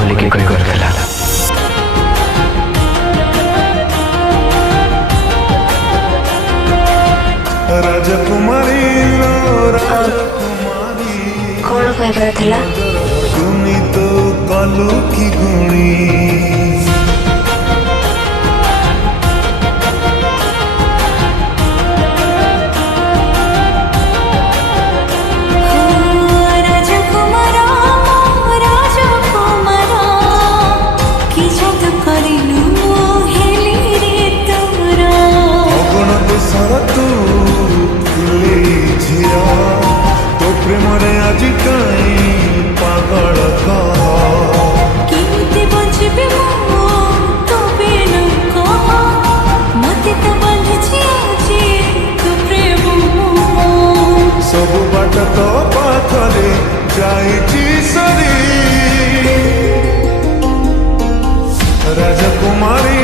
खोल के कोई कर देला। राजकुमारी राजकुमारी कौन कहबार थिला? तुमी तो कलु की गुणी तू झिया तो प्रेम रे आज कहीं पागल किमिति बंचिबे मो तो बिनु कह मते तो बंधछि आजी तो प्रेम सब बाट तो पाथरे जाइछि सरी राजकुमारी